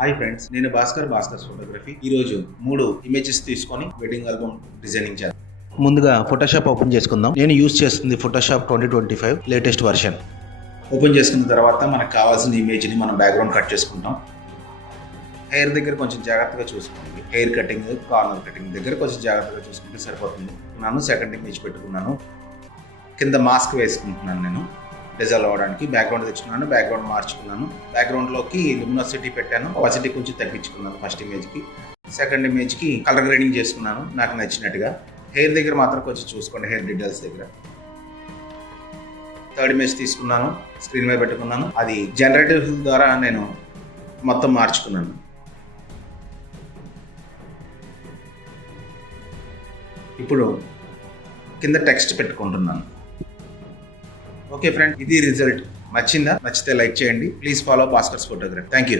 Hi friends, నేను Bhaskar photography. ఈ రోజు 3 ఇమేజెస్ తీసుకొని వెడ్డింగ్ ఆల్బమ్ డిజైనింగ్ చేద్దాం. ముందుగా ఫోటోషాప్ ఓపెన్ చేసుకుందాం. నేను యూజ్ చేస్తుంది ఫోటోషాప్ 2025 లేటెస్ట్ వర్షన్. ఓపెన్ చేసుకున్న తర్వాత మనకు కావాల్సిన ఇమేజ్ని మనం బ్యాక్గ్రౌండ్ కట్ చేసుకుంటాం. హెయిర్ దగ్గర కొంచెం జాగ్రత్తగా చూసుకోండి. హెయిర్ కటింగ్, కార్నర్ కటింగ్ దగ్గర కొంచెం జాగ్రత్తగా చూసుకుంటే సరిపోతుంది. నేను సెకండ్ ఇమేజ్ పెట్టుకున్నాను. కింద మాస్క్ వేసుకుంటున్నాను. నేను డిజాల్వ్ అవ్వడానికి బ్యాక్గ్రౌండ్ తెచ్చుకున్నాను. బ్యాక్గ్రౌండ్ మార్చుకున్నాను. బ్యాక్గ్రౌండ్లోకి లుమినోసిటీ పెట్టాను. ఆపాసిటీ కొంచెం తగ్గించుకున్నాను. ఫస్ట్ ఇమేజ్కి, సెకండ్ ఇమేజ్కి కలర్ గ్రేడింగ్ చేసుకున్నాను నాకు నచ్చినట్టుగా. హెయిర్ దగ్గర మాత్రం కొంచెం చూసుకోండి, హెయిర్ డీటెయిల్స్ దగ్గర. థర్డ్ ఇమేజ్ తీసుకున్నాను, స్క్రీన్ మీద పెట్టుకున్నాను. అది జనరేటివ్ ద్వారా నేను మొత్తం మార్చుకున్నాను. ఇప్పుడు కింద టెక్స్ట్ పెట్టుకుంటున్నాను. ఓకే ఫ్రెండ్, ఇది రిజల్ట్. నచ్చిందా? నచ్చితే లైక్ చేయండి. Please follow Bhaskar's photography. Thank you.